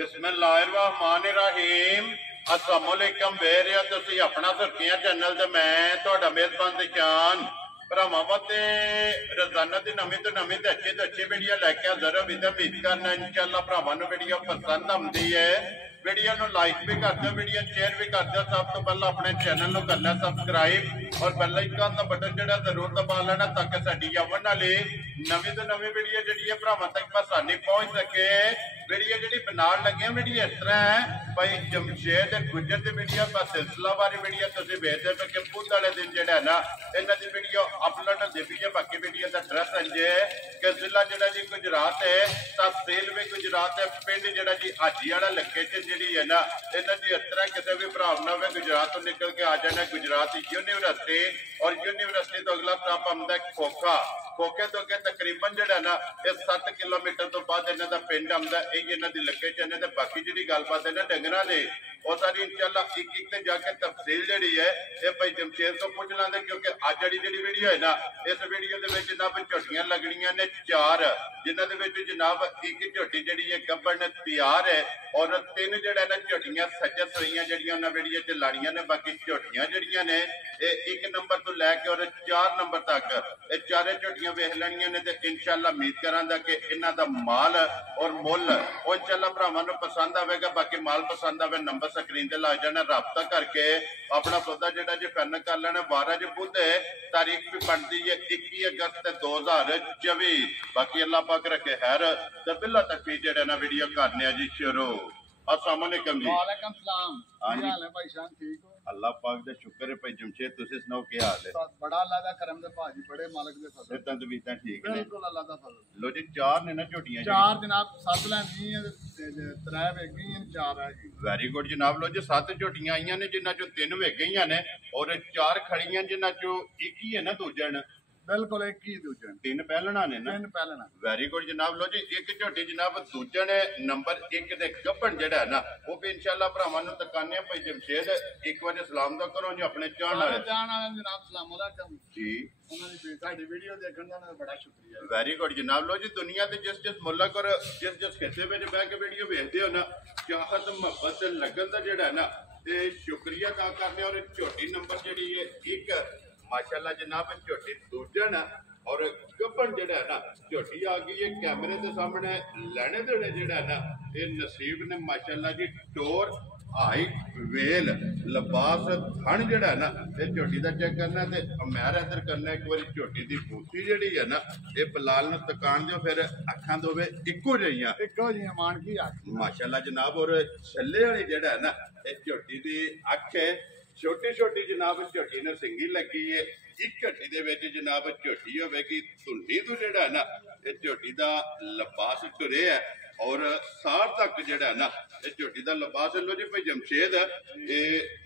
बिस्मिल्लाहिर्रहमानिर्रहीम अस्सलामुअलैकुम वेरिया तुसी अपना सुर्खियां चैनल ते मैं तुहाडा मेजबान दिशान भरावां ते रोजाना दी नवीं तो अच्छी वीडियो लैके हाज़र उम्मीद करना इंशाअल्लाह भरावां नूं वीडियो पसंद आउंदी है। वीडियो नूं लाइक भी कर दो, वीडियो शेयर भी कर दो। सब तो पहले अपने चैनल नूं करना सबसक्राइब और बेल आइकन दा बटन जिहड़ा जरूर दबा लेना ताकि साडी आउण वाली नवीं तो नवीं वीडियो जिहड़ी है भरावां तक आसानी पहुंच सके। वीडियो जी बनाने लगे वीडियो इस तरह है भाई जमशेद गुजर की वीडियो सिलसिलावार वीडियो तुम वेखते पे कि बुध वाले दिन जो है ना इन्हों की वीडियो अपलोड होती पी है। बाकी वीडियो का एड्रैस है कि जिला जोड़ा जी गुजरात है, तहसील भी गुजरात है, पिंड जोड़ा जी हाजी वाला लोकेशन जी है ना इन्हों की इस तरह किसी भी भरा ना हो गुजरात तो निकल के आ जाना गुजरात यूनिवर्सिटी और यूनिवर्सिटी तो अगला स्टॉप आंदा खोखा। खोखे तो अगे तकरीबन जो ना 7 किलोमीटर तो बाद इन्हों का पिंड आंदा इन्हों की लोकेशन है। बाकी जी गलबात है ना डंगरां की वो सारी इंशाअल्लाह एक जाके तफसील जी है ये भाई जमशेद को पूछ लेंगे क्योंकि अज जी वीडियो है ना इस वीडियो के जनाब झोटियां लगनियां ने 4 जिन्होंने जनाब एक झोटी जी गब्बन तैयार है और 3 जोड़ा ना झोटियां सजत हुई जी वीडियो च लानिया ने। बाकी झोटियां जड़ियां ने एक नंबर तो लैके और 4 नंबर तक ये चारे झोटियां वेख लैनियां ने। इंशाअल्लाह उम्मीद करांगा कि इन्हां दा माल और मुल और इंशाअल्लाह भरावां नूं पसंद आवेगा। बाकी माल पसंद आवे नंबर स्क्रीन ते ला जाना, राबता करके अपना सौदा जिहड़ा जी फाइनल कर लेना। 12 जो बुध है तारीख भी बनती है 21 अगस्त 2024। बाकी अल्लाह पाक रखे खैर ते बिल्ला तक भी जिहड़ा ना वीडियो करने जी शुरू। अस्सलाम वालेकुम जी। वालेकुम सलाम। की हाल है भाई शान? ठीक हो? अल्लाह पाक दा शुक्र है भाई जमशेद तुसी सुनाओ क्या हाल है? बड़ा अल्लाह दा करम दे भाजी बड़े मालिक दे फजल। फिर तंदवीता ठीक ने? बिल्कुल अल्लाह दा फजल। लो जी 4 ने ना झोटियां 4 जनाब 7 लैंदी है ते 3 वेच गई हैं 4 है जी। वेरी गुड जनाब। लो जी 7 झोटियां आईयां ने जिन्हां चों 3 वेच गईयां ने और 4 खड़ियां जिन्हां चों एक ही है ना दूजन। बिल्कुल एक ही दूजन 3 पहलना ने ना। 3 पहलना। वेरी गुड जनाब। लो जी एक झोटी जनाब दूजन नंबर 1 दे गब्बन जेड़ा है ना वो भी इंशाअल्लाह भरावां नूं तकाने भाई जमशेद एक बार सलाम दा करो जी अपने चाहण वाले जनाब सलाम अलैकुम जी। उन्हां दी साडी वीडियो देखण दा बड़ा शुक्रिया। वेरी गुड जनाब। लो जी दुनिया के जिस मुल्क और जिस खिते में बह के वीडियो वेखते हो ना चाहत मुहब्बत लगन का जेड़ा है ना ते शुक्रिया अदा करने। और झोटी नंबर जी है 1 माशाअल्लाह जनाब झोटी दूजन और गब्बन जेड़ा है ना झोटी आ गई है कैमरे के सामने लैने देने जेड़ा है ना ये नसीब ने माशाअल्लाह जी टोर हाइट वेल लिबास थन जेड़ा है ना ये झोटी का चेक करना ते अमैर इधर करना। एक बार झोटी की बूसी जी है ना ये बलाल नूं तकान दो फिर अखां दोवे इक्को जिहियां मान की माशाअल्लाह जनाब। और छल्ले वाली जेड़ा है ना ये झोटी की अख है छोटी छोटी जनाब झोटी ने सिंगी लगी है। एक झोटी दे विच जनाब झोटी होवेगी धुंडी तो जेड़ा है ना ये झोटी का लिबास टुरे है और सार तक जेड़ा है ना ये झोटी का लिबास। लो जी भाई जमशेद ये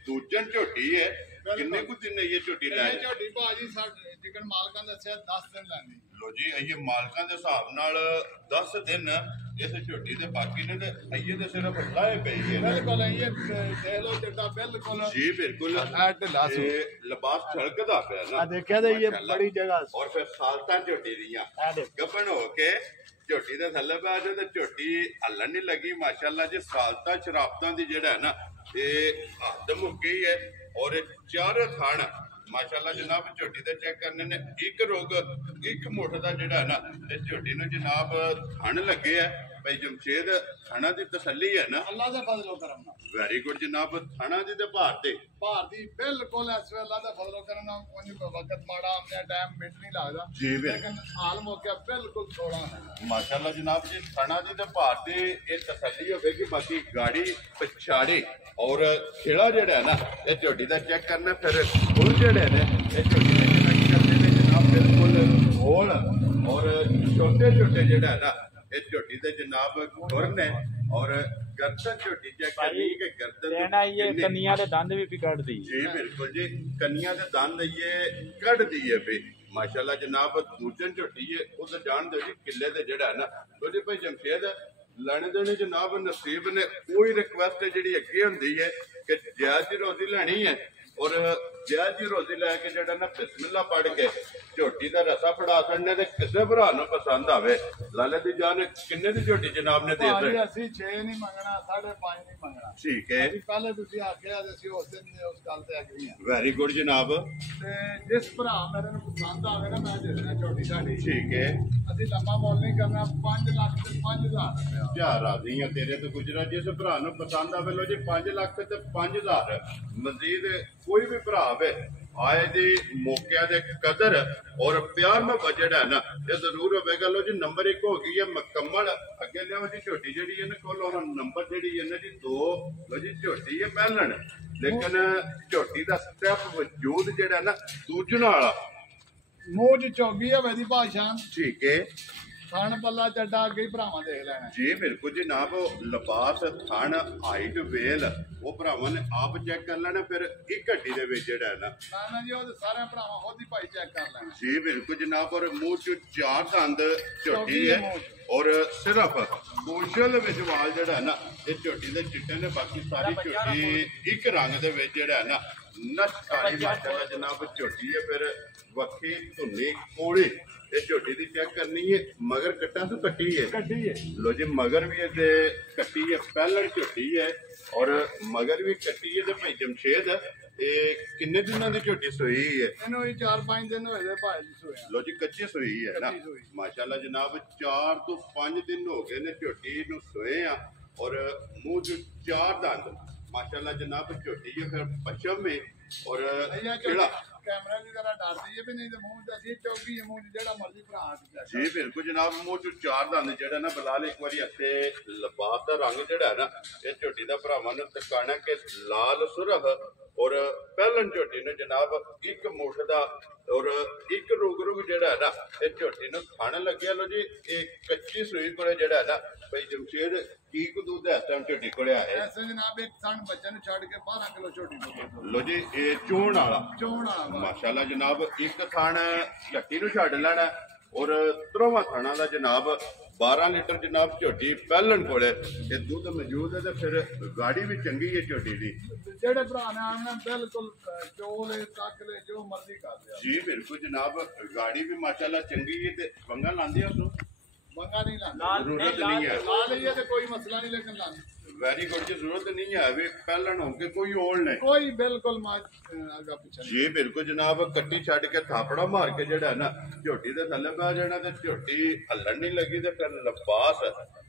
दूजन झोटी है किन्ने कुछ दिन ये झोटी लै झोटी भाजी जिकन मालकां दस्सिया 10 दिन लैंदी। लो जी ये मालकां दे हिसाब नाल 10 दिन इस झोटी दे बाकी ने ते अइये ते सिर्फ लाए पई है। बिल्कुल ये देख लो चिट्टा बिल्कुल जी बिल्कुल ये लिबास छलकदा पिया ना आ देखिया ते ये बड़ी जगह और फिर सालतां झोटी दियां गब्बन हो के झोटी दे थल्ले पै जाओ ते झोटी हल्लन नहीं लगी माशाअल्लाह जी। सालतां शराबतां दी जेड़ा है ना ये हद मुक्की है और 4 थान माशाअल्लाह जनाब झोटी दे चेक करने ने एक रोग एक मुठ का जेड़ा है ना इस झोटी नूं जनाब थन लगे है भाई जमशेद थाना की तसल्ली है ना अल्लाह दा फजल करम ना। वेरी गुड जनाब। थाना दी ते भारती बिल्कुल इस वे अल्लाह दा फजल करम ना कोई वक्त माड़ा हमने टाइम मिट नहीं लगदा जी लेकिन हाल मौका बिल्कुल थोड़ा है माशाअल्लाह जनाब जी। थाना दी ते भारती ये तसल्ली होगी। बाकी गाड़ी पछाड़ी और खिला जेड़ा है ना ये झोटी का चेक करना फिर फुल जेड़े ने ये झोटी दे चेक करने में जनाब बिल्कुल गोल और छोटे छोटे जेड़ा है ना ये झोटी दे जनाब खुर ने और गर्दन झोटी चेक करनी कि गर्दन ये कन्निया दे दंद भी कट दी जी बिल्कुल जी कन्निया दे दंद ये कट दी है भी माशाअल्लाह जनाब। दूजन झोटी है उस जान दो जी किले दे जेड़ा है ना तो जी भाई जमशेद लैने देने जनाब नसीब ने कोई रिक्वेस्ट जी अगे होंदी है कि जायज रोजी लैनी है और जायज रोजी लैके जेड़ा ना बिस्मिल्लाह पढ़ के ਝੋਟੀ ਦਾ ਰਸਾ ਫੜਾ ਛੱਡਨੇ ਤੇ ਕਿਸੇ ਭਰਾ ਨੂੰ ਪਸੰਦ ਆਵੇ। ਲਾਲੇ ਦੀ ਜਾਨ ਕਿੰਨੇ ਦੀ ਝੋਟੀ ਜਨਾਬ ਨੇ ਦੇ ਭਾਜੀ ਦਿੱਤੀ? ਅਸੀਂ 6 ਨਹੀਂ ਮੰਗਣਾ, 5.5 ਨਹੀਂ ਮੰਗਣਾ। ਠੀਕ ਹੈ, ਅਸੀਂ ਪਹਿਲੇ ਤੁਸੀਂ ਆਖਿਆ ਤੇ ਅਸੀਂ ਉਸ ਦਿਨ ਉਸ ਗੱਲ ਤੇ ਐਗਰੀ ਹਾਂ। ਵੈਰੀ ਗੁੱਡ ਜਨਾਬ। ਤੇ ਜਿਸ ਭਰਾ ਮੇਰੇ ਨੂੰ ਪਸੰਦ ਆਵੇ ਨਾ ਮੈਂ ਦੇ ਦੇਣਾ ਝੋਟੀ ਸਾਡੀ। ਠੀਕ ਹੈ, ਅਸੀਂ ਲੰਮਾ ਮੁੱਲ ਨਹੀਂ ਕਰਨਾ। 5 ਲੱਖ ਤੇ 5,000 ਰੁਪਇਆ। ਜਾ ਰਾਜ਼ੀ ਆ ਤੇਰੇ ਤੋਂ ਗੁਜਰਾ। ਜਿਸ ਭਰਾ ਨੂੰ ਪਸੰਦ ਆਵੇ ਲੋ ਜੀ 5 ਲੱਖ ਤੇ 5,000। ਮਜ਼ੀਦ ਕੋਈ ਵੀ ਭਰਾ ਆਵੇ ਆਏ ਦੀ ਮੌਕਿਆਂ ਦੇ ਕਦਰ ਔਰ ਪਿਆਰ ਮੁਹੱਬਤ ਜਿਹੜਾ ਹੈ ਨਾ ਇਹ ਜ਼ਰੂਰ ਹੋਵੇਗਾ। ਲੋ ਜੀ ਨੰਬਰ 1 ਹੋ ਗਈ ਹੈ ਮੁਕੰਮਲ। ਅੱਗੇ ਲਿਆਓ ਜੀ ਝੋਟੀ ਜਿਹੜੀ ਇਹਨਾਂ ਕੋਲ ਉਹ ਨੰਬਰ ਜਿਹੜੀ ਇਹਨਾਂ ਦੀ 2। ਲੋ ਜੀ ਝੋਟੀ ਹੈ ਪਹਿਲਣ, ਲੇਕਿਨ ਝੋਟੀ ਦਾ ਸਟੈਪ ਵਜੂਦ ਜਿਹੜਾ ਨਾ ਦੂਜਣਾ ਵਾਲਾ। ਮੂੰਹ ਚ ਚੌਗੀ ਹੈ ਵੈਦੀ ਭਾਸ਼ਾ। ਠੀਕ ਹੈ ਥਣ ਪੱਲਾ ਚੱਡਾ ਅੱਗੇ ਹੀ ਭਰਾਵਾਂ ਦੇਖ ਲੈਣਾ। ਜੀ ਬਿਲਕੁਲ ਜਨਾਬ। ਲਿਬਾਸ ਥਣ ਹਾਈਟ ਵੇਲ ਉਹ ਭਰਾਵਾਂ ਨੇ ਆਪ ਚੈੱਕ ਕਰ ਲੈਣਾ। ਫਿਰ ਇੱਕ ਹੱਡੀ ਦੇ ਵਿੱਚ ਜਿਹੜਾ ਹੈ ਨਾ ਜੀ ਉਹ ਸਾਰੇ ਭਰਾਵਾਂ ਖੁਦ ਹੀ ਭਾਈ ਚੈੱਕ ਕਰ ਲੈਣਾ। ਜੀ ਬਿਲਕੁਲ ਜਨਾਬ। ਔਰ ਮੂੰਹ ਚ 4 ਦੰਦ ਝੋਟੀ ਹੈ ਔਰ ਸਿਰਫ ਕੋਸ਼ਲ ਵਿੱਚ ਵਾਲ ਜਿਹੜਾ ਹੈ ਨਾ ਇਹ ਝੋਟੀ ਦੇ ਚਿੱਟੇ ਨੇ। ਬਾਕੀ ਸਾਰੀ ਝੋਟੀ ਇੱਕ ਰੰਗ ਦੇ ਵਿੱਚ ਜਿਹੜਾ ਹੈ ਨਾ ਨਸ਼ਕਾਰੀ ਮਾਸ਼ਾਅੱਲਾ ਜਨਾਬ ਝੋਟੀ ਹੈ। ਫਿਰ ਵੱਖੀ ਧੁੰਨੀ ਕੋੜੀ ਇਹ ਝੋਟੀ ਦੀ ਚੈੱਕ ਕਰਨੀ ਹੈ। ਮਗਰ ਕੱਟਾਂ ਤੋਂ ਕੱਟੀ ਹੈ। ਕੱਟੀ ਹੈ ਲੋ ਜੀ ਮਗਰ ਵੀ ਇਹਦੇ ਕੱਟੀ ਹੈ, ਪਹਿਲਣ ਝੋਟੀ ਹੈ ਔਰ ਮਗਰ ਵੀ ਕੱਟੀ ਹੈ। ਤੇ ਭਾਈ ਜਮਸ਼ੇਦ ਇਹ ਕਿੰਨੇ ਦਿਨਾਂ ਦੀ ਝੋਟੀ ਸੋਈ ਹੈ? ਇਹਨੂੰ ਹੀ 4-5 ਦਿਨ ਹੋਏ ਦੇ ਭਾਈ ਜੀ ਸੋਇਆ। ਲੋ ਜੀ ਕੱਚੀ ਸੋਈ ਹੈ ਨਾ ਮਾਸ਼ਾਅੱਲਾ ਜਨਾਬ। 4 ਤੋਂ 5 ਦਿਨ ਹੋ ਗਏ ਨੇ ਝੋਟੀ ਨੂੰ ਸੋਏ ਆ ਔਰ ਮੂੰਹ ਚ 4 ਦੰਦ ਮਾਸ਼ਾਅੱਲਾ ਜਨਾਬ ਝੋਟੀ ਹੈ। ਫਿਰ ਪਛਮ ਹੈ ਔਰ ਕਿਹੜਾ ਕੈਮਰਾ ਦੀ ਤਰ੍ਹਾਂ ਡਰਦੀ ਹੈ ਵੀ ਨਹੀਂ ਤੇ ਮੂੰਹ ਚ ਅਸੀਂ ਚੌਗੀ ਹੈ। ਮੂੰਹ ਚ ਜਿਹੜਾ ਮਰਜ਼ੀ ਭਰਾ ਜੀ ਬਿਲਕੁਲ ਜਨਾਬ। ਮੂੰਹ ਚ 4 ਦੰਦ ਜਿਹੜਾ ਨਾ ਬਲਾਲ ਇੱਕ ਵਾਰੀ ਹੱਥੇ ਲਿਬਾਸ ਦਾ ਰੰਗ ਜਿਹੜਾ ਹੈ ਨਾ ਇਹ ਝੋਟੀ ਦਾ ਭਰਾਵਾਂ ਨੂੰ ਤਕਾਣਾ ਕਿ ਲਾਲ ਸੁਰਖ ਔਰ ਪਹਿਲਣ ਝੋਟੀ ਨੇ ਜਨਾਬ ਇੱਕ ਮੁੱਠ ਦਾ ਔਰ ਇੱਕ ਰੁਗ ਜਿਹੜਾ ਹੈ ਨਾ ਇਹ ਝੋਟੀ ਨੂੰ ਖਾਣ ਲੱਗਿਆ। ਲੋ ਜੀ ਇਹ ਕੱਚੀ ਸੂਈ ਕੋਲੇ ਜਿਹੜਾ ਹੈ ਨਾ ਭਾਈ ਜਮਸ਼ੇਦ ਕੀ ਕੁ ਦੁੱਧ ਇਸ ਟਾਈਮ ਝੋਟੀ ਕੋਲੇ ਆਇਆ? ਐਸੇ ਜਨਾਬ ਇੱਕ ਥਣ ਬੱਚੇ ਨੂੰ ਛੱਡ ਕੇ 12 ਕਿਲੋ ਝੋਟੀ ਨੂੰ। ਲੋ ਜੀ ਇਹ ਚੋਣ ਵਾਲਾ ਮਾਸ਼ਾਅੱਲਾ ਜਨਾਬ। ਇੱਕ ਥਣ ਝੱਟੀ ਨੂੰ ਛੱਡ ਲੈਣਾ ਔਰ ਤਰੋਵਾਂ ਥਾਣਾ ਦਾ ਜਨਾਬ 12 ਲੀਟਰ ਜਨਾਬ ਝੋਟੀ ਪਹਿਲਣ ਕੋਲੇ ਇਹ ਦੁੱਧ ਮੌਜੂਦ ਹੈ। ਤੇ ਫਿਰ ਗਾੜੀ ਵੀ ਚੰਗੀ ਹੈ ਝੋਟੀ ਦੀ। ਜਿਹੜੇ ਭਰਾ ਨੇ ਆਉਣਾ ਬਿਲਕੁਲ ਚੋਲੇ ਤੱਕ ਲੈ ਜੋ ਮਰਜ਼ੀ ਕਰ ਲਿਆ। ਜੀ ਬਿਲਕੁਲ ਜਨਾਬ। ਗਾੜੀ ਵੀ ਮਾਸ਼ਾਅੱਲਾ ਚੰਗੀ ਹੈ ਤੇ ਵੰਗਾ ਲਾਂਦੇ ਹੋ ਤੂੰ? ਵੰਗਾ ਨਹੀਂ ਲਾਂਦੇ, ਜ਼ਰੂਰਤ ਨਹੀਂ ਹੈ। ਲਾ ਲਈਏ ਤੇ ਕੋਈ ਮਸਲਾ ਨਹੀਂ, ਲੇਕਿਨ ਲਾਂਦੇ ਵੈਰੀ ਗੁੱਡ ਜੀ। ਜ਼ਰੂਰਤ ਨਹੀਂ ਹੈ ਵੀ ਪਹਿਲਣ ਹੋ ਕੇ ਕੋਈ ਓਲ ਨਹੀਂ ਕੋਈ ਬਿਲਕੁਲ ਅੱਗਾ ਪਿੱਛੇ। ਜੀ ਬਿਲਕੁਲ ਜਨਾਬ। ਕੱਟੀ ਛੱਡ ਕੇ ਥਾਪੜਾ ਮਾਰ ਕੇ ਜਿਹੜਾ ਨਾ ਝੋਟੀ ਦੇ ਥੱਲੇ ਪਾ ਜਾਣਾ ਤੇ ਝੋਟੀ ਹੱਲਣ ਨਹੀਂ ਲੱਗੀ। ਤੇ ਫਿਰ ਲਿਬਾਸ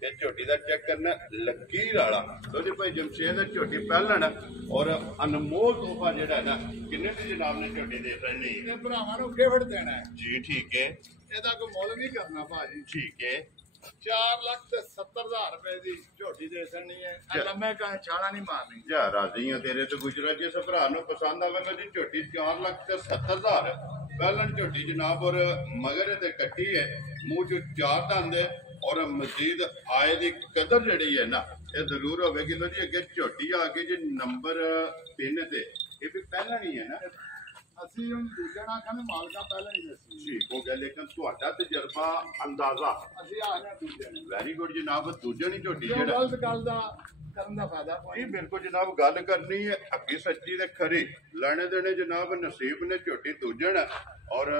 ਇਹ ਝੋਟੀ ਦਾ ਚੈੱਕ ਕਰਨਾ ਲਕੀਰ ਵਾਲਾ। ਲੋ ਜੀ ਭਾਈ ਜਮਸ਼ੇਦ ਝੋਟੀ ਪਹਿਲਣ ਔਰ ਅਨਮੋਲ ਤੋਹਫਾ ਜਿਹੜਾ ਨਾ ਕਿੰਨੇ ਦੀ ਜਨਾਬ ਨੇ ਝੋਟੀ ਦੇ ਰਹਿਣੀ ਇਹ ਭਰਾਵਾਂ ਨੂੰ ਗਿਫਟ ਦੇਣਾ ਹੈ। ਜੀ ਠੀਕ ਹੈ। ਇਹਦਾ ਕੋਈ ਮੁੱਲ ਨਹੀਂ ਕਰਨਾ ਭਾਜੀ। ਠੀਕ ਹੈ। 4,70,000 ਰੁਪਏ ਦੀ ਝੋਟੀ ਦੇ ਸਕਣੀ ਹੈ। ਲੰਮੇ ਕਾਂ ਛਾਲਾ ਨਹੀਂ ਮਾਰਨੀ। ਜਾ ਰਾਜ਼ੀ ਆ ਤੇਰੇ ਤੋਂ ਗੁਜਰਾ। ਜਿਸ ਭਰਾ ਨੂੰ ਪਸੰਦ ਆਵੇ ਲੋ ਜੀ ਝੋਟੀ 4,70,000 ਪਹਿਲਣ ਝੋਟੀ ਜਨਾਬ। ਔਰ ਮਗਰ ਤੇ ਕੱਟੀ ਹੈ, ਮੂੰਹ ਚ 4 ਦੰਦ ਔਰ ਮਜ਼ੀਦ ਆਏ ਦੀ ਕਦਰ ਜਿਹੜੀ ਹੈ ਨਾ ਇਹ ਜ਼ਰੂਰ ਹੋਵੇਗੀ। ਲੋ ਜੀ ਅੱਗੇ ਝੋਟੀ ਆ ਗਈ ਜੀ ਨੰਬਰ 3 ਤੇ। ਇਹ ਵੀ ਪਹਿਲਾਂ ਨਹੀਂ ਹੈ ਨਾ। ਅਸੀਂ ਹੁਣ ਦੂਜੇ ਨਾਲ ਕਹਿੰਦੇ ਮਾਲਕਾਂ ਪਹਿਲਾਂ ਹੀ ਦੱਸੀ। ਠੀਕ ਹੋ ਗਿਆ, ਲੇਕਿਨ ਤੁਹਾਡਾ ਤਜਰਬਾ ਅੰਦਾਜ਼ਾ ਅਸੀਂ ਆ ਗਏ ਦੂਜੇ ਨੇ। ਵੈਰੀ ਗੁੱਡ ਜਨਾਬ। ਦੂਜੇ ਨਹੀਂ ਝੋਟੀ ਜੋ ਜਿਹੜਾ ਗਲਤ ਗੱਲ ਦਾ ਕਰਨ ਦਾ ਫਾਇਦਾ ਕੋਈ ਜੀ ਬਿਲਕੁਲ ਜਨਾਬ। ਗੱਲ ਕਰਨੀ ਹੈ ਅੱਗੀ ਸੱਚੀ ਤੇ ਖਰੀ। ਲੈਣੇ ਦੇਣੇ ਜਨਾਬ ਨਸੀਬ ਨੇ। ਝੋਟੀ ਦੂਜਣ ਔਰ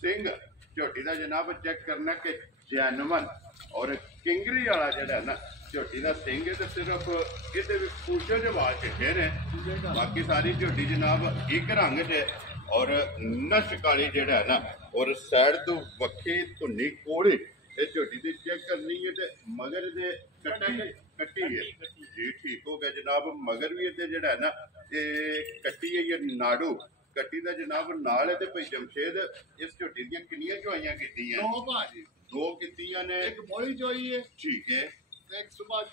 ਸਿੰਘ ਝੋਟੀ ਦਾ ਜਨਾਬ ਚੈੱਕ ਕਰਨਾ ਕਿ ਜੈਨੂਅਨ ਔਰ ਕਿੰਗਰੀ ਵਾਲਾ ਜਿਹੜਾ ਨਾ ਝੋਟੀ ਦਾ ਸਿੰਘ ਹੈ। ਤੇ ਸਿਰਫ ਇਹਦੇ ਵਿੱਚ ਪੂਛੇ ਦੇ ਵਾਲ ਚਿੱਟੇ ਨੇ। ਬਾਕੀ ਸਾਰੀ ਝੋਟੀ ਜਨਾਬ ਇੱਕ ਰੰਗ 'ਚ ਔਰ ਨਸ਼ ਕਾਲੀ ਜਿਹੜਾ ਹੈ ਨਾ ਔਰ ਸਾਈਡ ਤੋਂ ਵੱਖੀ ਧੁੰਨੀ ਕੋੜੀ ਇਹ ਝੋਟੀ ਦੀ ਚੈੱਕ ਕਰਨੀ ਹੈ। ਤੇ ਮਗਰ ਦੇ ਕੱਟੀ ਹੈ ਜੀ। ਠੀਕ ਹੋ ਗਿਆ ਜਨਾਬ। ਮਗਰ ਵੀ ਇਹਦੇ ਜਿਹੜਾ ਹੈ ਨਾ ਇਹ ਕੱਟੀ ਹੈ ਇਹ ਨਾੜੂ ਕੱਟੀ ਦਾ ਜਨਾਬ ਨਾਲ ਹੈ। ਤੇ ਭਾਈ ਜਮਸ਼ੇਦ ਇਸ ਝੋਟੀ ਦੀਆਂ ਕਿੰਨੀਆਂ ਚੁਆਈਆਂ ਕੀਤੀਆਂ? 2 ਭਾਜੀ। 2 ਕੀਤੀਆਂ ਨੇ। ਇੱਕ ਬੋਲੀ ਚੋਈ ਹੈ। ਠੀਕ ਹੈ। ਇੱਕ ਸਵੇਰ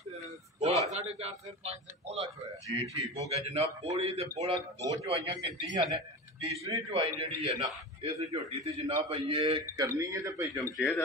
4:30 ਸੇ 5 ਸੇ ਬੋਲਾ ਚੋਇਆ ਜੀ। ਠੀਕ ਹੋ ਗਿਆ ਜਨਾਬ। ਬੋਲੀ ਤੇ ਬੋਲਾ 2 ਚੁਆਈਆਂ ਕੀਤੀਆਂ ਨੇ। ਤੀਸਰੀ ਚੁਆਈ ਜਿਹੜੀ ਹੈ ਨਾ ਇਸ ਝੋਟੀ ਦੀ ਜਨਾਬ ਇਹ ਕਰਨੀ ਹੈ। ਤੇ ਭਾਈ ਜਮਸ਼ੇਦ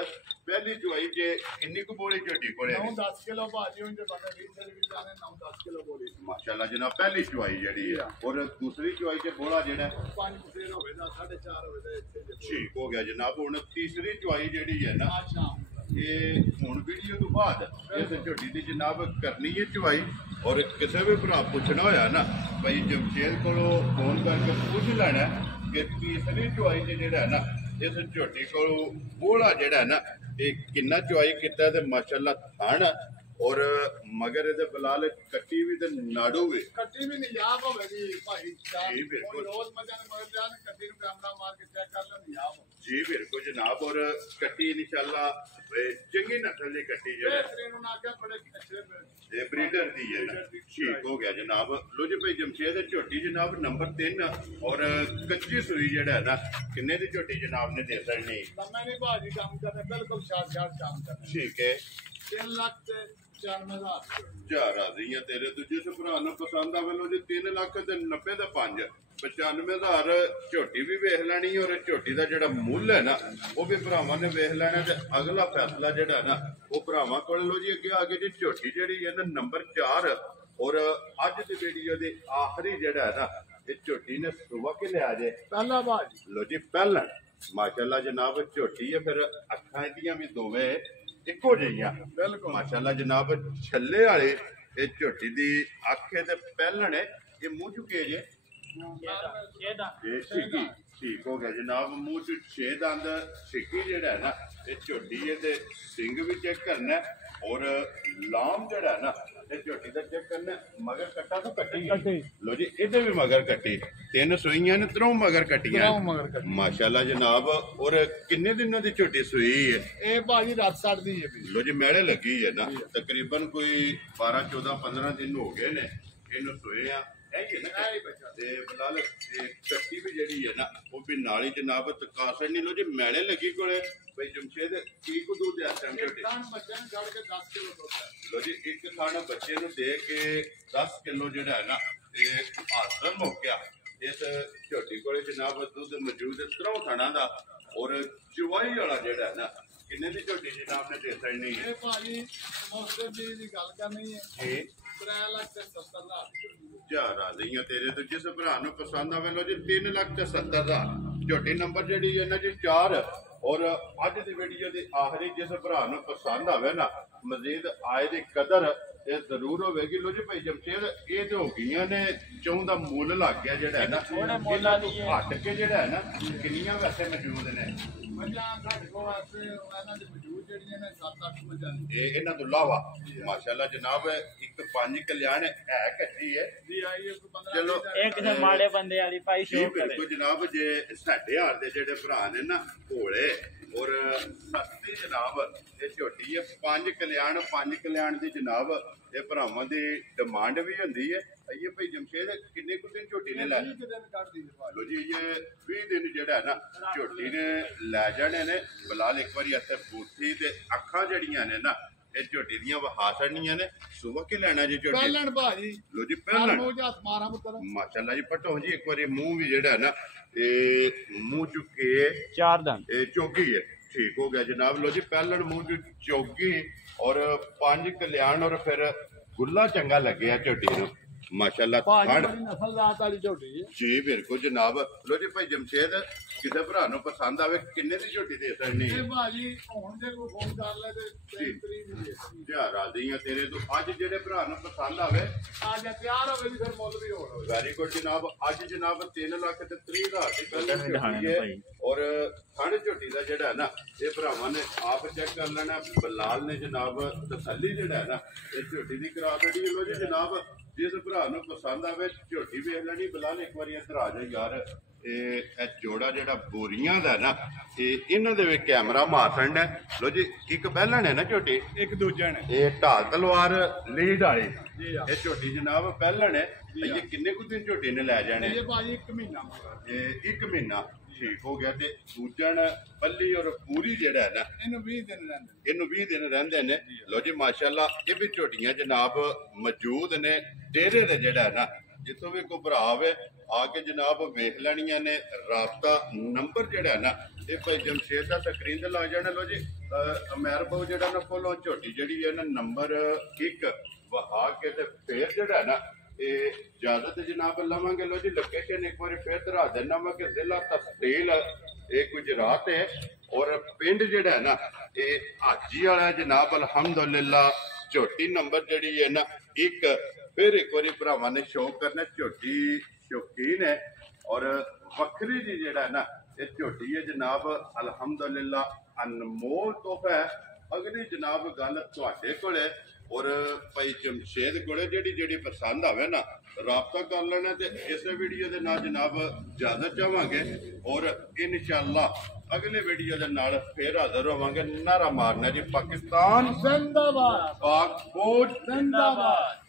ਪਹਿਲੀ ਚੁਆਈ ਜੇ ਕਿੰਨੀ ਕੁ ਬੋਲੀ ਝੋਟੀ ਕੋਲੇ? 9-10 ਕਿਲੋ ਭਾਜੀ ਹੁੰਦੇ ਬੰਦੇ 20 ਵੀ ਜਾਣੇ 9-10 ਕਿਲੋ ਬੋਲੀ। ਮਾਸ਼ਾਅੱਲਾ ਜਨਾਬ। ਪਹਿਲੀ ਚੁਆਈ ਜਿਹੜੀ ਹੈ ਔਰ ਦੂਸਰੀ ਚੁਆਈ ਤੇ ਬੋਲਾ ਜਿਹੜਾ 5 ਫੇਰ ਹੋਵੇ ਦਾ 4.5 ਹੋਵੇ ਦਾ ਇੱਥੇ। ਠੀਕ ਹੋ ਗਿਆ ਜਨਾਬ। ਹੁਣ ਤੀਸਰੀ ਚੁਆਈ ਜਿਹੜੀ ਹੈ ਨਾ ਅੱਜ ਸ਼ਾਮ ਇਹ ਹੁਣ ਵੀਡੀਓ ਤੋਂ ਬਾਅਦ ਇਸ ਝੋਟੀ ਦੀ ਜਨਾਬ ਕਰਨੀ ਹੈ ਚੁਆਈ। ਔਰ ਕਿਸੇ ਵੀ ਭਰਾ ਪੁੱਛਣਾ ਹੋਇਆ ਨਾ ਭਾਈ ਜਮਸ਼ੇਦ ਕੋਲੋਂ ਫੋਨ ਕਰਕੇ ਪੁੱਛ ਲੈਣਾ ਕਿ ਤੀਸਰੀ ਚੁਆਈ ਤੇ ਜਿਹੜਾ ਹੈ ਨਾ ਇਸ ਝੋਟੀ ਕੋਲ ਬੋਲਾ ਜਿਹੜਾ ਨਾ ਇਹ ਕਿੰਨਾ ਚੁਆਈ ਕੀਤਾ ਤੇ ਮਾਸ਼ਾਅੱਲਾ ਥਣ ਔਰ ਮਗਰ ਇਹਦੇ ਬਲਾਲ ਕੱਟੀ ਵੀ ਤੇ ਨਾੜੂ ਵੀ ਕੱਟੀ ਵੀ ਨਿਯਾਬ ਹੋਵੇਗੀ ਭਾਈ ਜੀ, ਬਿਲਕੁਲ। ਰੋਜ਼ ਮੱਝਾਂ ਦੇ ਮਗਰ ਜਾਣ ਕੱਟੀ ਨੂੰ ਕੈਮਰਾ ਮਾਰ ਕੇ ਚੈੱਕ ਕਰ ਲਓ ਨਿਯਾਬ ਜੀ ਬਿਲਕੁਲ ਜਨਾਬ ਔਰ ਕੱਟੀ ਇਨਸ਼ਾਅੱਲਾ ਚੰਗੀ ਨਸਲ ਦੀ ਕੱਟੀ ਜਿਹੜਾ ਬੇਹਤਰੀਨ ਨੂੰ ਨਾ ਕਿਹਾ ਬੜੇ ਅੱਛੇ ਬੜੇ ਇਹ ਬਰੀਡਰ ਦੀ ਹੈ ਨਾ ਠੀਕ ਹੋ ਗਿਆ ਜਨਾਬ ਲੋ ਜੀ ਭਾਈ ਜਮਸ਼ੇਦ ਝੋਟੀ ਜਨਾਬ ਨੰਬਰ 3 ਔਰ ਕੱਚੀ ਸੂਈ ਜਿਹੜਾ ਹੈ ਨਾ ਕਿੰਨੇ ਦੀ ਝੋਟੀ ਜਨਾਬ ਨੇ ਦੇ ਸਕਣੀ ਲੰਮੇ ਨਹੀਂ ਭਾਜੀ ਕੰਮ ਕਰਦੇ ਬਿਲਕੁਲ ਸ਼ਾਟ ਕੰਮ ਕਰਦੇ ਠੀਕ ਹੈ 3 ਲੱਖ ਤੇ 94,000 ਚਾਰ ਆ ਰਹੀਆਂ ਤੇਰੇ ਦੂਜੇ ਸੇ ਭਰਾ ਨੂੰ ਪਸੰਦ ਆਵੇ ਲੋ ਜੀ 3 ਲੱਖ ਤੇ 90 ਦਾ 5 95,000 ਝੋਟੀ ਵੀ ਵੇਖ ਲੈਣੀ ਔਰ ਝੋਟੀ ਦਾ ਜਿਹੜਾ ਮੁੱਲ ਹੈ ਨਾ ਉਹ ਵੀ ਭਰਾਵਾਂ ਨੇ ਵੇਖ ਲੈਣਾ ਤੇ ਅਗਲਾ ਫੈਸਲਾ ਜਿਹੜਾ ਨਾ ਉਹ ਭਰਾਵਾਂ ਕੋਲ ਲੋ ਜੀ ਅੱਗੇ ਆ ਕੇ ਜੀ ਝੋਟੀ ਜਿਹੜੀ ਹੈ ਨਾ ਨੰਬਰ 4 ਔਰ ਅੱਜ ਦੀ ਵੀਡੀਓ ਦੇ ਆਖਰੀ ਜਿਹੜਾ ਹੈ ਨਾ ਇਹ ਝੋਟੀ ਨੇ ਸੁਬਾ ਕੇ ਲਿਆ ਜੇ ਪਹਿਲਾ ਭਾਜੀ ਲੋ ਜੀ ਪਹਿਲਾਂ ਮਾਸ਼ਾਅੱਲਾ ਜਨਾਬ ਝੋਟੀ ਹੈ ਫਿਰ ਅੱਖਾਂ ਇਹਦੀਆਂ ਵੀ ਦੋਵੇਂ ਇੱਕੋ ਜਿਹੀਆਂ ਬਿਲਕੁਲ ਮਾਸ਼ਾਅੱਲਾ ਜਨਾਬ ਛੱਲੇ ਵਾਲੇ ਇਹ ਝੋਟੀ ਦੀ ਅੱਖੇ ਤੇ ਪਹਿਲਣ ਹੈ ਇਹ ਮੂੰਹ ਚੁੱਕੇ ਜੇ ਇਹ ਛਿੱਕੀ ਠੀਕ ਹੋ ਗਿਆ ਜਨਾਬ ਮੂੰਹ ਚ 6 ਦੰਦ ਛਿੱਕੀ ਜਿਹੜਾ ਹੈ ਨਾ ਇਹ ਝੋਟੀ ਹੈ ਤੇ ਸਿੰਘ ਵੀ ਚੈੱਕ ਕਰਨਾ ਔਰ ਲਾਮ ਜਿਹੜਾ ਹੈ ਨਾ ਇਹ ਝੋਟੀ ਦਾ ਚੈੱਕ ਕਰਨਾ ਮਗਰ ਕੱਟਾ ਤੋਂ ਕੱਟੀ ਲੋ ਜੀ ਇਹਦੇ ਵੀ ਮਗਰ ਕੱਟੀ 3 ਸੂਈਆਂ ਨੇ 3 ਮਗਰ ਕੱਟੀਆਂ ਮਾਸ਼ਾਅੱਲਾ ਜਨਾਬ ਔਰ ਕਿੰਨੇ ਦਿਨਾਂ ਦੀ ਝੋਟੀ ਸੂਈ ਹੈ ਇਹ ਭਾਜੀ ਰਾਤ ਸੜ ਦੀ ਹੈ ਲੋ ਜੀ ਮੈਲੇ ਲੱਗੀ ਹੈ ਨਾ ਤਕਰੀਬਨ ਕੋਈ 12 14 15 ਦਿਨ ਹੋ ਗਏ ਨੇ ਇਹਨੂੰ ਸੋਏ ਆ ਇਹ ਨਾ ਤੇ ਬਲਾਲ ਇਹ ਕੱਟੀ ਵੀ ਜਿਹੜੀ ਹੈ ਨਾ ਉਹ ਵੀ ਨਾਲੀ ਜਨਾਬ ਤਕਾਸਰ ਨਹੀਂ ਲੋ ਜੀ ਮੈਲੇ ਲੱਗੀ ਕੋਲੇ ਬਈ ਜਮਸ਼ੇਦ ਕੀ ਕੁ ਦੂਧ ਦੇ ਆਸਨ ਝੋਟੀ ਖਾਣ ਬੱਚਿਆਂ ਨੂੰ ਛੱਡ ਕੇ 10 ਕਿਲੋ ਦੁੱਧ ਹੈ ਲੋ ਜੀ ਇੱਕ ਖਾਣਾ ਬੱਚੇ ਨੂੰ ਦੇ ਕੇ 10 ਕਿਲੋ ਜਿਹੜਾ ਹੈ ਨਾ ਇਹ ਹਾਸਲ ਹੋ ਗਿਆ ਇਸ ਝੋਟੀ ਕੋਲੇ ਜਨਾਬ ਦੁੱਧ ਮੌਜੂਦ ਹੈ 3 ਖਾਣਾ ਦਾ ਔਰ ਚਵਾਈ ਵਾਲਾ ਜਿਹੜਾ ਹੈ ਨਾ ਕਿੰਨੇ ਦੀ ਝੋਟੀ ਜਨਾਬ ਨੇ ਦੇ ਸਕਣੀ ਹੈ ਇਹ ਭਾਜੀ ਮੌਸਮ ਦੀ ਗੱਲ ਕਰਨੀ ਹੈ ਇਹ 3 ਲੱਖ ਤੇ 70,000 ਚਾਰ ਆ ਰਹੀਆਂ ਤੇਰੇ ਤੋਂ ਜਿਸ ਭਰਾ ਨੂੰ ਪਸੰਦ ਆਵੇ ਲੋ ਜੀ 3 ਲੱਖ ਤੇ 70,000 ਝੋਟੀ ਨੰਬਰ ਜਿਹੜੀ ਹੈ ਨਾ ਜੀ 4 ਔਰ ਅੱਜ ਦੀ ਵੀਡੀਓ ਦੇ ਆਖਰੀ ਜਿਸ ਭਰਾ ਨੂੰ ਪਸੰਦ ਆਵੇ ਨਾ ਮਜ਼ੀਦ ਆਏ ਦੀ ਕਦਰ ਇਹ ਜ਼ਰੂਰ ਹੋਵੇਗੀ ਲੋ ਜੀ ਭਾਈ ਜਮਸ਼ੇਦ ਇਹ ਤੇ ਹੋ ਗਈਆਂ ਨੇ ਚੌਂ ਦਾ ਮੁੱਲ ਲੱਗ ਗਿਆ ਜਿਹੜਾ ਹੈ ਨਾ ਥੋੜੇ ਮੁੱਲਾਂ ਦੀ ਹਟ ਕੇ ਜਿਹੜਾ ਹੈ ਨਾ ਕਿੰਨੀਆਂ ਵੈਸੇ ਮੌਜੂਦ ਨੇ ਮੱਝਾਂ ਸਾਡੇ ਕੋਲ ਵਾਸਤੇ ਉਹਨਾਂ ਦੇ ਮੌਜੂਦ ਜਿਹੜੀਆਂ ਨੇ 7-8 ਮੱਝਾਂ ਨੇ ਇਹ ਇਹਨਾਂ ਤੋਂ ਇਲਾਵਾ ਮਾਸ਼ਾਅੱਲਾ ਜਨਾਬ ਇੱਕ 5 ਕਲਿਆਣ ਹੈ ਕੱਚੀ ਹੈ ਜੀ ਆਈ ਇੱਕ 15 ਚਲੋ ਇਹ ਕਿਸੇ ਮਾੜੇ ਬੰਦੇ ਵਾਲੀ ਭਾਈ ਜੀ ਸ਼ੋਅ ਕਰੇ ਬਿਲਕੁਲ ਜਨਾਬ ਜੇ ਸਾਡੇ ਹਾਰ ਦੇ ਜਿਹੜੇ ਭਰਾ ਨੇ ਨਾ ਭੋਲੇ ਔਰ ਸਸਤੀ ਜਨਾਬ ਇਹ ਝੋਟੀ ਹੈ 5 ਕਲਿਆਣ ਦੀ ਜਨਾਬ ਇਹ ਭਰਾਵਾਂ ਦੀ ਡਿਮਾਂਡ ਵੀ ਹੁੰਦੀ ਹੈ ਇਹ ਭਾਈ ਜਮਸ਼ੇਦ ਕਿੰਨੇ ਕੁ ਦਿਨ ਝੋਟੀ ਨੇ ਲੈ 20 ਦਿਨ ਕੱਢਦੀ ਹੈ ਲੋ ਜੀ ਇਹ 20 ਦਿਨ ਜਿਹੜਾ ਨਾ ਝੋਟੀ ਨੇ ਲੈ ਜਾਣੇ ਨੇ ਬਲਾਲ ਇੱਕ ਵਾਰੀ ਇੱਥੇ ਬੂਥੀ ਤੇ ਅੱਖਾਂ ਜਿਹੜੀਆਂ ਨੇ ਨਾ ਇਹ ਝੋਟੀ ਦੀਆਂ ਵਹਾ ਛੜਨੀਆਂ ਨੇ ਸੁਬਾ ਕੇ ਲੈਣਾ ਜੀ ਝੋਟੀ ਪਹਿਲਣ ਭਾਜੀ ਲੋ ਜੀ ਪਹਿਲਾਂ ਮੂੰਹ ਹੱਥ ਮਾਰਾਂ ਪੁੱਤਰ ਮਾਸ਼ਾਅੱਲਾ ਜੀ ਪਟੋ ਜੀ ਇੱਕ ਵਾਰੀ ਮੂੰਹ ਵੀ ਜਿਹੜਾ ਨਾ ਇਹ ਮੂੰਹ ਚੁੱਕੇ 4 ਦੰਦ ਇਹ ਚੌਗੀ ਹੈ ਠੀਕ ਹੋ ਗਿਆ ਜਨਾਬ ਲੋ ਜੀ ਪਹਿਲਣ ਮੂੰਹ ਚ ਚੌਗੀ ਔਰ 5 ਕਲਿਆਣ ਔਰ ਫਿਰ ਗੁੱਲਾ ਚੰਗਾ ਲੱਗਿਆ ਝੋਟੀ ਨੂੰ ਮਾਸ਼ਾਅੱਲਾ ਭਾਜੀ ਥਣ ਬੜੀ ਨਸਲਦਾਰ ਵਾਲੀ ਝੋਟੀ ਹੈ ਜੀ ਬਿਲਕੁਲ ਜਨਾਬ ਲੋ ਜੀ ਭਾਈ ਜਮਸ਼ੇਦ ਕਿਸੇ ਭਰਾ ਨੂੰ ਪਸੰਦ ਆਵੇ ਕਿੰਨੇ ਦੀ ਝੋਟੀ ਦੇ ਸਕਣੀ ਇਹ ਭਾਜੀ ਹੁਣ ਜੇ ਕੋਈ ਫੋਨ ਕਰ ਲੈ ਤੇ 3 ਤਰੀਕ ਨੂੰ ਦੇ ਯਾਰ ਆਦੀਆਂ ਤੇਰੇ ਤੋਂ ਅੱਜ ਜਿਹੜੇ ਭਰਾ ਨੂੰ ਪਸੰਦ ਆਵੇ ਆ ਜੇ ਤਿਆਰ ਹੋਵੇ ਜੀ ਫਿਰ ਮੁੱਲ ਵੀ ਹੋਰ ਹੋਵੇ ਵੈਰੀ ਗੁੱਡ ਜਨਾਬ ਅੱਜ ਜਨਾਬ 3 ਲੱਖ ਤੇ 30,000 ਦੀ ਪਹਿਲਾਂ ਝੋਟੀ ਹੈ ਔਰ ਥਣ ਝੋਟੀ ਦਾ ਜਿਹੜਾ ਨਾ ਇਹ ਭਰਾਵਾਂ ਨੇ ਆਪ ਚੈੱਕ ਕਰ ਲੈਣਾ ਬਲਾਲ ਨੇ ਜਨਾਬ ਤਸੱਲੀ ਜਿਹੜਾ ਨਾ ਇਹ ਝੋਟੀ ਦੀ ਕਰਾ ਦਿੱਤੀ ਲੋ ਜੀ ਜਨਾਬ ਜਿਸ ਭਰਾ ਨੂੰ ਪਸੰਦ ਆਵੇ ਝੋਟੀ ਵੇਖ ਲੈਣੀ ਬਲਾਲ ਇੱਕ ਵਾਰੀ ਇੱਧਰ ਆ ਜਾ ਯਾਰ ਇਹ ਜੋੜਾ ਜਿਹੜਾ ਬੋਰੀਆਂ ਦਾ ਨਾ ਇਹ ਇਹਨਾਂ ਦੇ ਵਿੱਚ ਕੈਮਰਾ ਮਾਰਸਣ ਹੈ ਲੋ ਜੀ ਇੱਕ ਪਹਿਲਾਂ ਨੇ ਨਾ ਝੋਟੀ ਇੱਕ ਦੂਜੇ ਨੇ ਇਹ ਢਾਲ ਤਲਵਾਰ ਲੀਡ ਵਾਲੀ ਇਹ ਝੋਟੀ ਜਨਾਬ ਪਹਿਲਾਂ ਨੇ ਇਹ ਕਿੰਨੇ ਕੁ ਦਿਨ ਝੋਟੀ ਨੇ ਲੈ ਜਾਣੇ ਇਹ ਭਾਜੀ 1 ਮਹੀਨਾ ਮਗਰ ਇਹ 1 ਮਹੀਨਾ ਠੀਕ ਹੋ ਗਿਆ ਤੇ ਦੂਜਣ ਬੱਲੀ ਔਰ ਪੂਰੀ ਜਿਹੜਾ ਹੈ ਨਾ ਇਹਨੂੰ 20 ਦਿਨ ਰਹਿੰਦੇ ਇਹਨੂੰ 20 ਦਿਨ ਰਹਿੰਦੇ ਨੇ ਲੋ ਜੀ ਮਾਸ਼ਾਅੱਲਾ ਇਹ ਵੀ ਝੋਟੀਆਂ ਜਨਾਬ ਮੌਜੂਦ ਨੇ ਡੇਰੇ ਦੇ ਜਿਹੜਾ ਹੈ ਨਾ ਜਿੱਥੋਂ ਵੀ ਕੋਈ ਭਰਾ ਆਵੇ ਆ ਕੇ ਜਨਾਬ ਵੇਖ ਲੈਣੀਆਂ ਨੇ ਰਾਬਤਾ ਨੰਬਰ ਜਿਹੜਾ ਹੈ ਨਾ ਇਹ ਭਾਈ ਜਮਸ਼ੇਦ ਦਾ ਸਕਰੀਨ ਤੇ ਲਾ ਜਾਣਾ ਲੋ ਜੀ ਅਮੈਰਬੋ ਜਿਹੜਾ ਨਾ ਕੋਲੋਂ ਝੋਟੀ ਜਿਹੜੀ ਹੈ ਨਾ ਨੰਬਰ 1 ਵਹਾ ਕੇ ਤੇ ਫੇਰ ਜਿਹੜਾ ਹੈ ਨਾ ਇਹ ਇਜਾਜ਼ਤ ਜਨਾਬ ਲਵਾਂਗੇ ਲੋ ਜੀ ਲੋਕੇਸ਼ਨ ਇੱਕ ਵਾਰੀ ਫੇਰ ਧਰਾ ਦੇਣਾ ਵਾ ਕਿ ਜ਼ਿਲ੍ਹਾ ਤਹਿਸੀਲ ਇਹ ਗੁਜਰਾਤ ਹੈ ਔਰ ਪਿੰਡ ਜਿਹੜਾ ਹੈ ਨਾ ਇਹ ਹਾਜੀ ਵਾਲਾ ਜਨਾਬ ਅਲਹਮਦੁਲਿਲਾ ਝੋਟੀ ਨੰਬਰ ਜਿਹੜੀ ਹੈ ਨਾ 1 ਫਿਰ ਇੱਕ ਵਾਰੀ ਭਰਾਵਾਂ ਨੇ ਸ਼ੌਕ ਕਰਨਾ ਝੋਟੀ ਸ਼ੌਕੀਨ ਹੈ ਔਰ ਵੱਖਰੀ ਜੀ ਜਿਹੜਾ ਨਾ ਇਹ ਝੋਟੀ ਹੈ ਜਨਾਬ ਅਲਹਮਦੁਲਿਲਾ ਅਨਮੋਲ ਤੋਹਫਾ ਹੈ। ਅਗਲੀ ਜਨਾਬ ਗੱਲ ਤੁਹਾਡੇ ਕੋਲੇ ਔਰ ਭਾਈ ਜਮਸ਼ੇਦ ਕੋਲੇ ਜਿਹੜੀ ਪਸੰਦ ਆਵੇ ਨਾ ਰਾਬਤਾ ਕਰ ਲੈਣਾ ਤੇ ਇਸੇ ਵੀਡੀਓ ਦੇ ਨਾਲ ਜਨਾਬ ਇਜਾਜ਼ਤ ਚਾਹਾਂਗੇ ਔਰ ਇਨਸ਼ਾਅੱਲਾ ਅਗਲੇ ਵੀਡੀਓ ਦੇ ਨਾਲ ਫੇਰ ਹਾਜ਼ਰ ਹੋਵਾਂਗੇ। ਨਾਰਾ ਮਾਰਨਾ ਜੀ ਪਾਕਿਸਤਾਨ ਜ਼ਿੰਦਾਬਾਦ, ਪਾਕ ਫੌਜ ਜ਼ਿੰਦਾਬਾਦ।